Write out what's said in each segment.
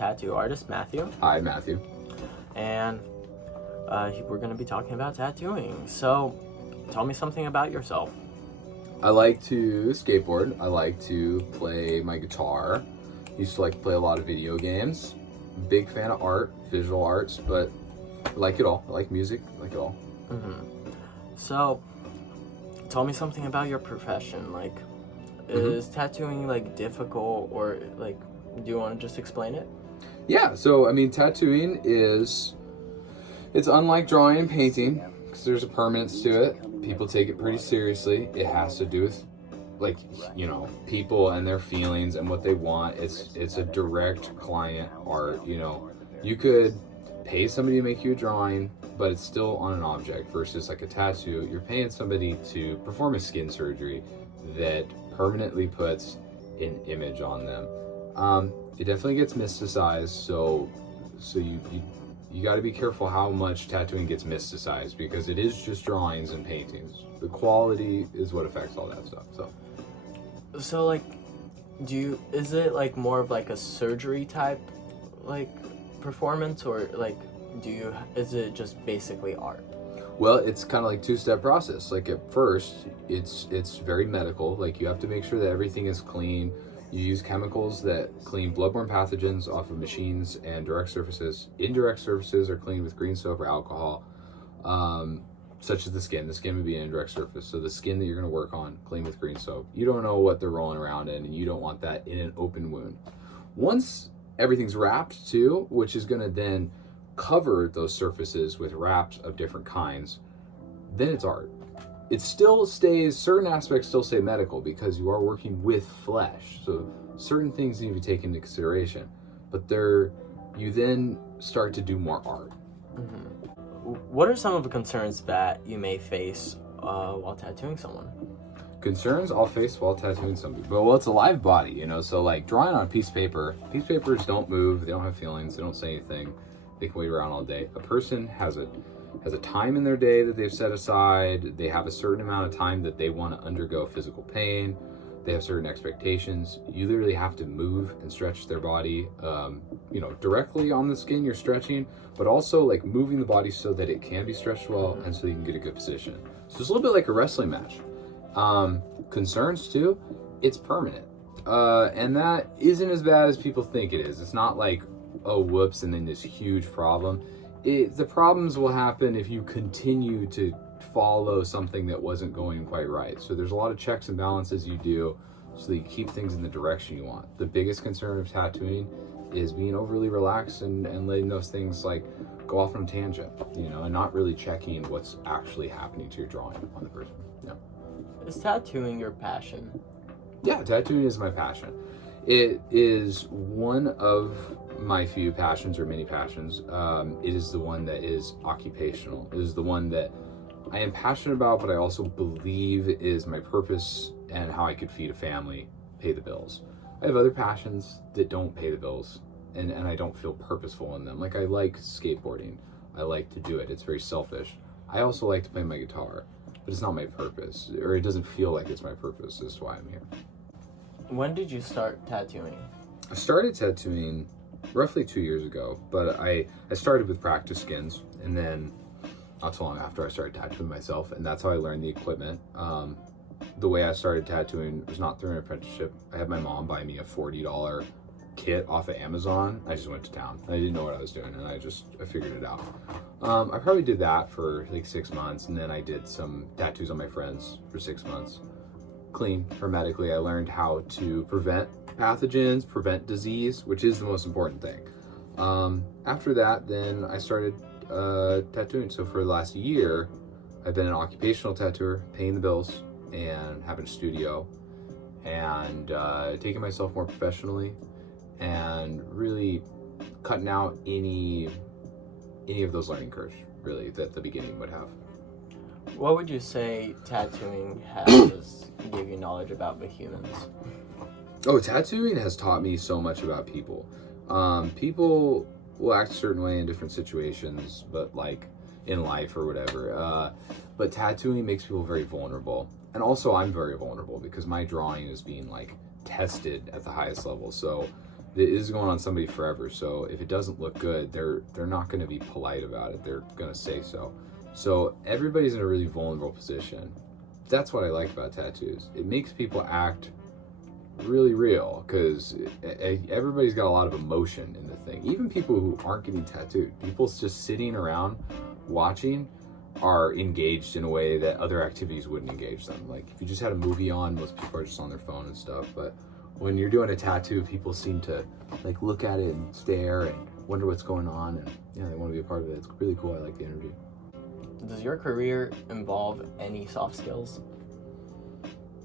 tattoo artist, Matthew. Hi, Matthew. And we're going to be talking about tattooing. So, tell me something about yourself. I like to skateboard. I like to play my guitar. Used to like to play a lot of video games. Big fan of art, visual arts, but I like it all. I like music, I like it all. So, tell me something about your profession. Like, is tattooing like difficult, or like, do you want to just explain it? Yeah, so I mean, tattooing it's unlike drawing and painting because there's a permanence to it. People take it pretty seriously. It has to do with, like, you know, people and their feelings and what they want. It's a direct client art. You know, you could pay somebody to make you a drawing, but it's still on an object, versus like a tattoo. You're paying somebody to perform a skin surgery that permanently puts an image on them. It definitely gets mysticized, so you got to be careful how much tattooing gets mysticized, because it is just drawings and paintings. The quality is what affects all that stuff. So like, is it like more of like a surgery type like performance, or like is it just basically art? Well, it's kind of like two-step process. Like at first, it's very medical. Like you have to make sure that everything is clean. You use chemicals that clean bloodborne pathogens off of machines and direct surfaces. Indirect surfaces are cleaned with green soap or alcohol, such as the skin. The skin would be an indirect surface. So the skin that you're going to work on, clean with green soap. You don't know what they're rolling around in, and you don't want that in an open wound. Once everything's wrapped too, which is going to then cover those surfaces with wraps of different kinds, then it's art. It still stays, certain aspects still stay medical because you are working with flesh. So certain things need to be taken into consideration, but you then start to do more art. What are some of the concerns that you may face while tattooing someone? Concerns I'll face while tattooing somebody. Well, it's a live body, you know, so like drawing on a piece of paper, piece of papers don't move, they don't have feelings, they don't say anything, they can wait around all day. A person has a time in their day that they've set aside. They have a certain amount of time that they want to undergo physical pain. They have certain expectations. You literally have to move and stretch their body, you know, directly on the skin you're stretching, but also like moving the body so that it can be stretched well and so you can get a good position. So it's a little bit like a wrestling match. Concerns too, it's permanent. And that isn't as bad as people think it is. It's not like, oh, whoops, and then this huge problem. The problems will happen if you continue to follow something that wasn't going quite right. So there's a lot of checks and balances you do so that you keep things in the direction you want. The biggest concern of tattooing is being overly relaxed and letting those things like go off on a tangent, you know, and not really checking what's actually happening to your drawing on the person. Yeah. Is tattooing your passion? Yeah, tattooing is my passion. It is one of my few passions, or many passions. It is the one that is occupational. It is the one that I am passionate about, but I also believe is my purpose and how I could feed a family, pay the bills. I have other passions that don't pay the bills, and I don't feel purposeful in them. Like I like skateboarding. I like to do it. It's very selfish. I also like to play my guitar, but it's not my purpose, or it doesn't feel like it's my purpose. That's why I'm here. When did you start tattooing? I started tattooing roughly 2 years ago, but I started with practice skins, and then not too long after I started tattooing myself, and that's how I learned the equipment. The way I started tattooing was not through an apprenticeship. I had my mom buy me a $40 kit off of Amazon. I just went to town. I didn't know what I was doing, and I figured it out. I probably did that for like 6 months, and then I did some tattoos on my friends for 6 months. Clean, hermetically. I learned how to prevent pathogens, prevent disease, which is the most important thing. After that, then I started tattooing. So for the last year, I've been an occupational tattooer, paying the bills, and having a studio, and taking myself more professionally, and really cutting out any of those learning curves, really, that the beginning would have. What would you say tattooing has give you knowledge about the humans? Oh, tattooing has taught me so much about people. People will act a certain way in different situations, but like in life or whatever. But tattooing makes people very vulnerable. And also I'm very vulnerable because my drawing is being like tested at the highest level. So it is going on somebody forever. So if it doesn't look good, they're not going to be polite about it. They're going to say so. So everybody's in a really vulnerable position. That's what I like about tattoos. It makes people act really real, because everybody's got a lot of emotion in the thing. Even people who aren't getting tattooed, people just sitting around watching are engaged in a way that other activities wouldn't engage them. Like if you just had a movie on, most people are just on their phone and stuff, but when you're doing a tattoo, people seem to like look at it and stare and wonder what's going on, and yeah, they want to be a part of it. It's really cool. I like the energy. Does your career involve any soft skills?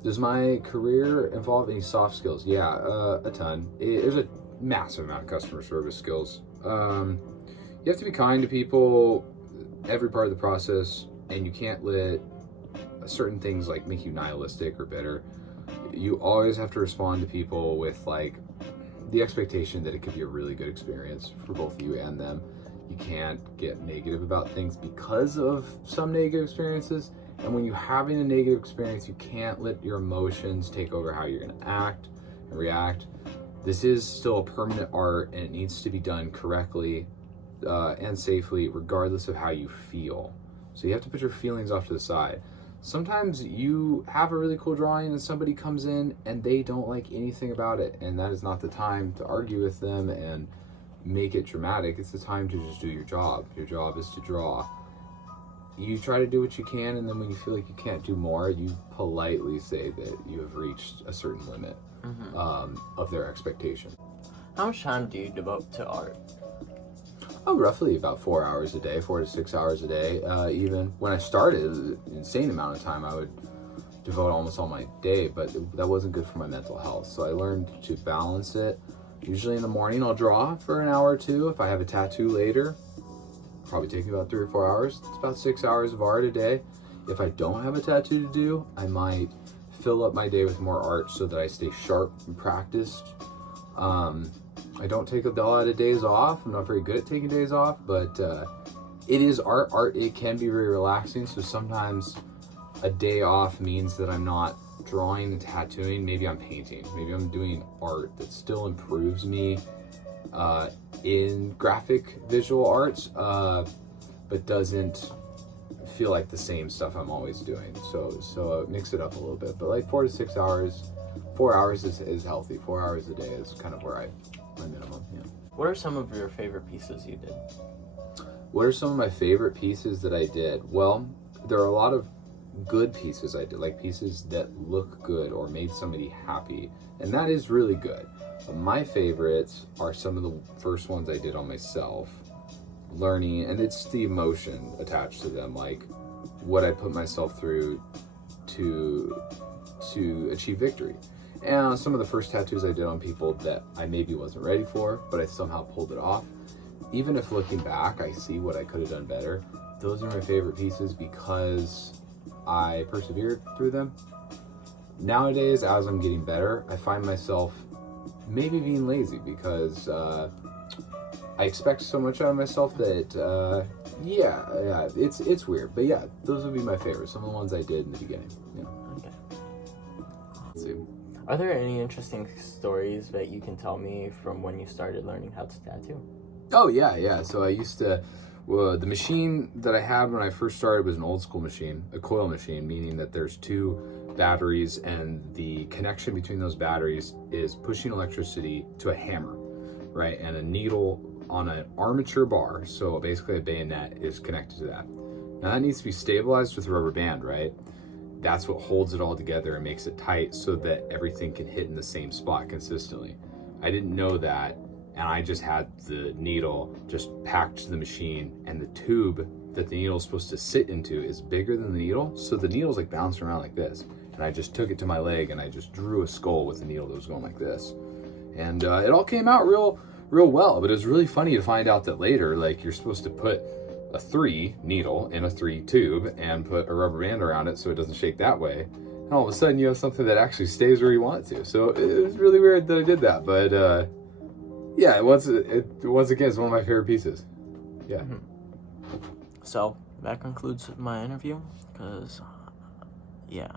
Does my career involve any soft skills? Yeah, a ton. There's a massive amount of customer service skills. You have to be kind to people every part of the process, and you can't let certain things like make you nihilistic or bitter. You always have to respond to people with like the expectation that it could be a really good experience for both you and them. You can't get negative about things because of some negative experiences. And when you're having a negative experience, you can't let your emotions take over how you're going to act and react. This is still a permanent art, and it needs to be done correctly and safely, regardless of how you feel. So you have to put your feelings off to the side. Sometimes you have a really cool drawing and somebody comes in and they don't like anything about it, and that is not the time to argue with them and make it dramatic. It's the time to just do your job. Your job is to draw. You try to do what you can, and then when you feel like you can't do more, you politely say that you have reached a certain limit of their expectation. How much time do you devote to art? Oh, roughly about 4 hours a day, 4 to 6 hours a day. Even when I started, it was an insane amount of time. I would devote almost all my day, but that wasn't good for my mental health. So I learned to balance it. Usually in the morning, I'll draw for an hour or two. If I have a tattoo later, probably take me about 3 or 4 hours. It's about 6 hours of art a day. If I don't have a tattoo to do, I might fill up my day with more art so that I stay sharp and practiced. I don't take a lot of days off. I'm not very good at taking days off, but it is art. Art, it can be very relaxing. So sometimes a day off means that I'm not drawing and tattooing. Maybe I'm painting. Maybe I'm doing art that still improves me in graphic visual arts, but doesn't feel like the same stuff I'm always doing. So mix it up a little bit. But like 4 to 6 hours, 4 hours is healthy. 4 hours a day is kind of where my minimum. Yeah. What are some of your favorite pieces you did? What are some of my favorite pieces that I did? Well, there are a lot of good pieces I did, like pieces that look good or made somebody happy, and that is really good. But my favorites are some of the first ones I did on myself, learning, and it's the emotion attached to them, like what I put myself through to achieve victory. And some of the first tattoos I did on people that I maybe wasn't ready for, but I somehow pulled it off. Even if looking back, I see what I could have done better. Those are my favorite pieces because I persevered through them. Nowadays, as I'm getting better, I find myself maybe being lazy because I expect so much out of myself that, it's weird. But yeah, those would be my favorites. Some of the ones I did in the beginning. Yeah. Okay. Let's see. Are there any interesting stories that you can tell me from when you started learning how to tattoo? Oh, yeah. So I used to, the machine that I had when I first started was an old school machine, a coil machine, meaning that there's 2 batteries and the connection between those batteries is pushing electricity to a hammer, right? And a needle on an armature bar, so basically a bayonet, is connected to that. Now that needs to be stabilized with a rubber band, right? That's what holds it all together and makes it tight so that everything can hit in the same spot consistently. I didn't know that, and I just had the needle just packed to the machine, and the tube that the needle is supposed to sit into is bigger than the needle, so the needle's like bouncing around like this. And I just took it to my leg and I just drew a skull with the needle that was going like this. And it all came out real well, but it was really funny to find out that later, like, you're supposed to put a 3 needle in a 3 tube and put a rubber band around it so it doesn't shake that way. And all of a sudden you have something that actually stays where you want it to. So it was really weird that I did that, but yeah, once again, it's one of my favorite pieces. Yeah. So that concludes my interview, because, yeah.